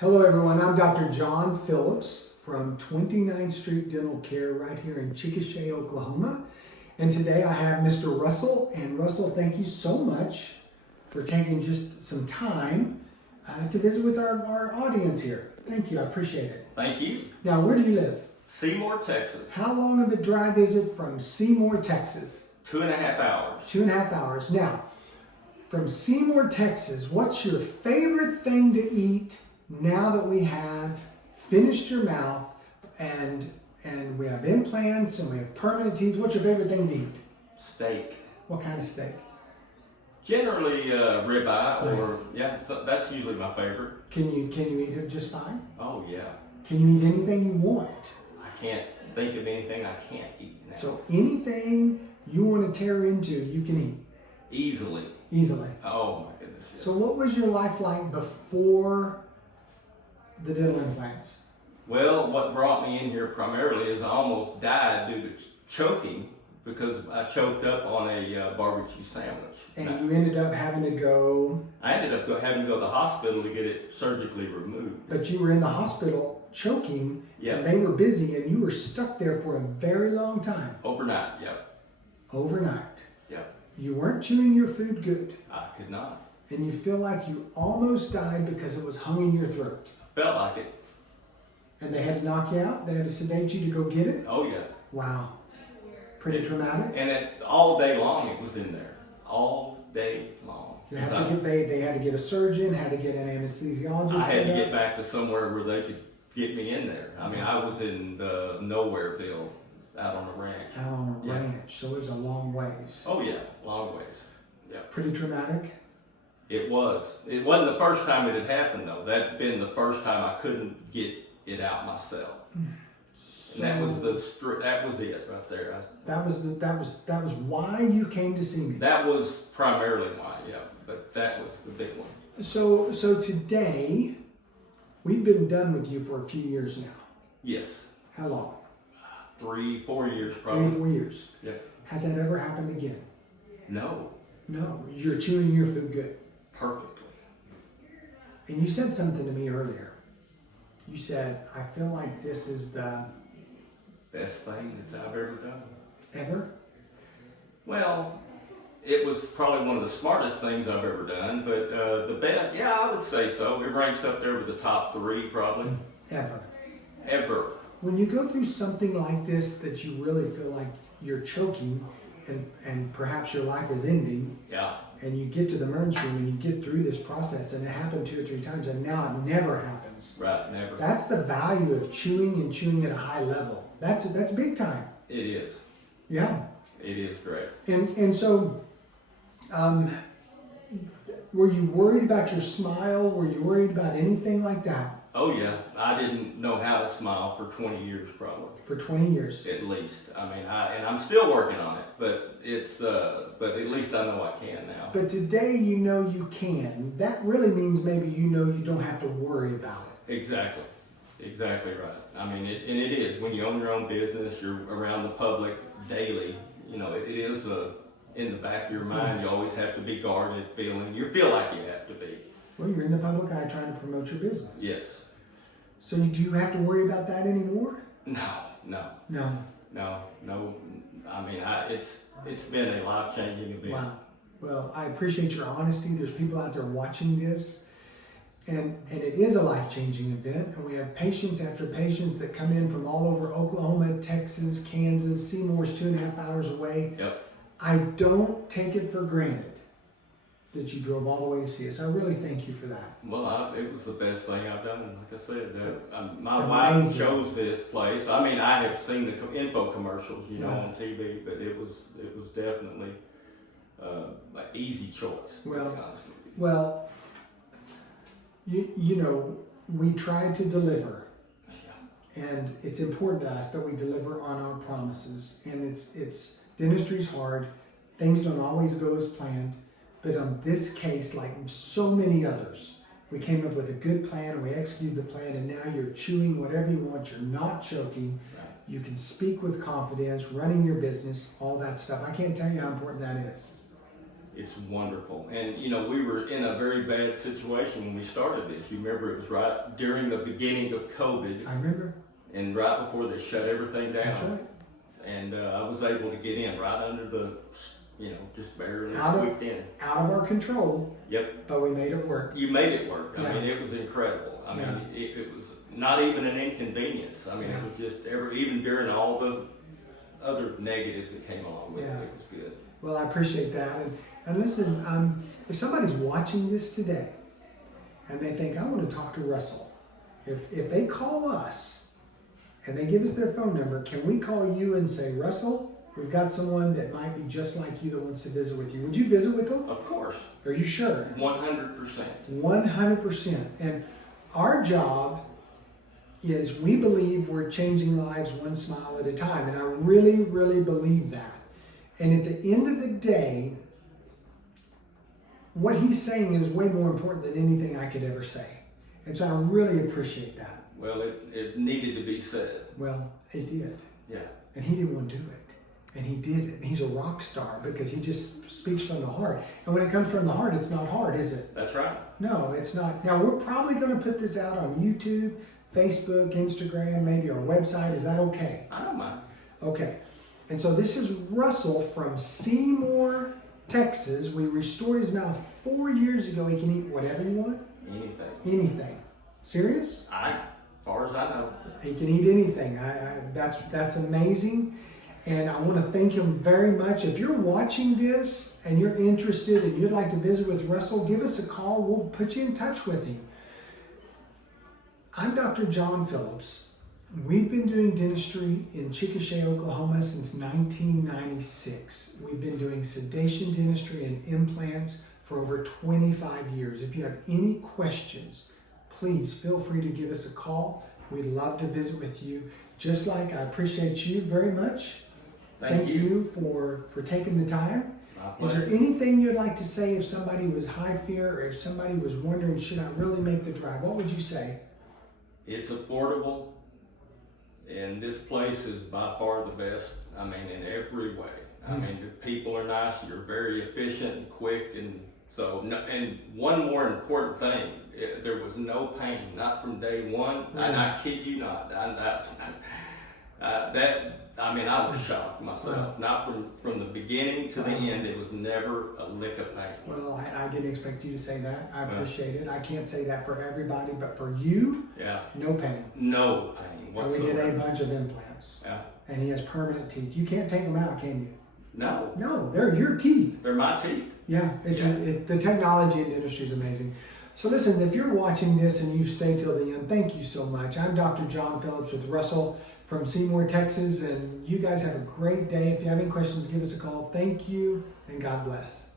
Hello everyone, I'm Dr. John Phillips from 29th Street Dental Care right here in Chickasha, Oklahoma. And today I have Mr. Russell. And Russell, thank you so much for taking just some time to visit with our audience here. Thank you, I appreciate it. Thank you. Now, where do you live? Seymour, Texas. How long of a drive is it from Seymour, Texas? 2.5 hours. 2.5 hours. Now, from Seymour, Texas, what's your favorite thing to eat now that we have finished your mouth and we have implants and we have permanent teeth? What's your favorite thing to eat? Steak. What kind of steak? Generally ribeye, Nice. or yeah, so that's usually my favorite. Can you eat it just fine? Oh yeah. Can you eat anything you want? I can't think of anything I can't eat now. So anything you want to tear into, you can eat Easily. easily. Oh my goodness. Yes. So what was your life like before the dental implants? Well, what brought me in here primarily is I almost died due to choking because I choked up on a barbecue sandwich. And you ended up having to go, I ended up having to go to the hospital to get it surgically removed. but you were in the hospital choking, Yeah. and they were busy, and you were stuck there for a very long time. Overnight, yep. Overnight. Yep. You weren't chewing your food good, I could not. and you feel like you almost died because it was hung in your throat. Felt like it. And they had to knock you out? They had to sedate you to go get it? Oh yeah. Wow. Pretty traumatic? And all day long it was in there. All day long. They had to get a surgeon, had to get an anesthesiologist. I had to set get up. back to somewhere where they could get me in there. I mean, I was in the Nowhereville out on a ranch. Out on a Yeah. ranch, so it was a long ways. Oh yeah, long ways. Yeah. Pretty traumatic? It was. It wasn't the first time it had happened though. That'd been the first time I couldn't get it out myself. And that was that was it right there. That was why you came to see me. That was primarily why, yeah. But that was the big one. So today, we've been done with you for a few years now. Yes. How long? 3-4 years 3 probably. or 4 years. Yeah. Has that ever happened again? No. No. You're chewing your food good. Perfectly. And you said something to me earlier. You said, I feel like this is the Best thing that I've ever done. ever? Well, it was probably one of the smartest things I've ever done, but the best, yeah, I would say so. It ranks up there with the top 3 probably. Ever. Ever. When you go through something like this that you really feel like you're choking and perhaps your life is ending, Yeah. and you get to the emergency room and you get through this process, and it happened 2 or 3 times, and now it never happens. Right, never. That's the value of chewing and chewing at a high level. That's big time. It is. Yeah. It is great. And so, were you worried about your smile? Were you worried about anything like that? Oh yeah, I didn't know how to smile for 20 years probably. For 20 years. At least. I mean, and I'm still working on it, but it's, but at least I know I can now. But today you know you can. That really means maybe you know you don't have to worry about it. Exactly. Exactly right. I mean, and it is. When you own your own business, you're around the public daily. You know, it is in the back of your mind. You always have to be guarded, you feel like you have to be. Well, you're in the public eye trying to promote your business. Yes. So do you have to worry about that anymore? No. I mean, it's been a life-changing event. Wow. Well, I appreciate your honesty. There's people out there watching this, and it is a life-changing event, and we have patients after patients that come in from all over Oklahoma, Texas, Kansas. Seymour's 2.5 hours away. Yep. I don't take it for granted that you drove all the way to see us. I really thank you for that. Well, it was the best thing I've done. Like I said, my Amazing. wife chose this place. I mean, I have seen the info commercials, you know, Yeah. on TV, but it was definitely an easy choice. To be honest with you. Well, you know, we tried to deliver, Yeah. and it's important to us that we deliver on our promises. And it's dentistry's hard. Things don't always go as planned. But on this case, like so many others, we came up with a good plan, and we executed the plan, and now you're chewing whatever you want. You're not choking. Right. You can speak with confidence, running your business, all that stuff. I can't tell you how important that is. It's wonderful. And, you know, we were in a very bad situation when we started this. You remember it was right during the beginning of COVID. I remember. And right before they shut everything down. That's right. And I was able to get in right under the, you know, just barely Out squeaked in. of our control. Yep. But we made it work. You made it work. Yeah. I mean, it was incredible. I mean, Yeah. it was not even an inconvenience. I mean, Yeah. it was just even during all the other negatives that came along with Yeah. it, it was good. Well, I appreciate that. And listen, if somebody's watching this today and they think, I want to talk to Russell, if they call us and they give us their phone number, can we call you and say, Russell, we've got someone that might be just like you that wants to visit with you. Would you visit with them? Of course. Are you sure? 100%. 100%. And our job is we believe we're changing lives one smile at a time. And I really, really believe that. And at the end of the day, what he's saying is way more important than anything I could ever say. And so I really appreciate that. Well, it needed to be said. Well, he did. Yeah. And he didn't want to do it. And he did it. And he's a rock star because he just speaks from the heart. And when it comes from the heart, it's not hard, is it? That's right. No, it's not. Now, we're probably going to put this out on YouTube, Facebook, Instagram, maybe our website. Is that okay? I don't mind. Okay. And so this is Russell from Seymour, Texas. We restored his mouth 4 years ago. He can eat whatever you want. Anything. Anything. Serious? As far as I know. He can eat anything. That's amazing. And I want to thank him very much. If you're watching this and you're interested and you'd like to visit with Russell, give us a call. We'll put you in touch with him. I'm Dr. John Phillips. We've been doing dentistry in Chickasha, Oklahoma since 1996. We've been doing sedation dentistry and implants for over 25 years. If you have any questions, please feel free to give us a call. We'd love to visit with you. Just like I appreciate you very much. Thank you for taking the time. Is there anything you'd like to say if somebody was high fear or if somebody was wondering, should I really make the drive? What would you say? It's affordable, and this place is by far the best. I mean, in every way. I mean, the people are nice. You're very efficient and quick, and so. And one more important thing: there was no pain, not from day one. And I kid you not. I mean, I was shocked myself. Not from the beginning to the end. It was never a lick of pain. Well, I didn't expect you to say that. I appreciate it. I can't say that for everybody, but for you, no pain. No pain whatsoever. And we did a bunch of implants. Yeah. And he has permanent teeth. You can't take them out, can you? No. No, they're your teeth. They're my teeth. Yeah, the technology in dentistry is amazing. So listen, if you're watching this and you've stayed till the end, thank you so much. I'm Dr. John Phillips with Russell from Seymour, Texas, and you guys have a great day. If you have any questions, give us a call. Thank you, and God bless.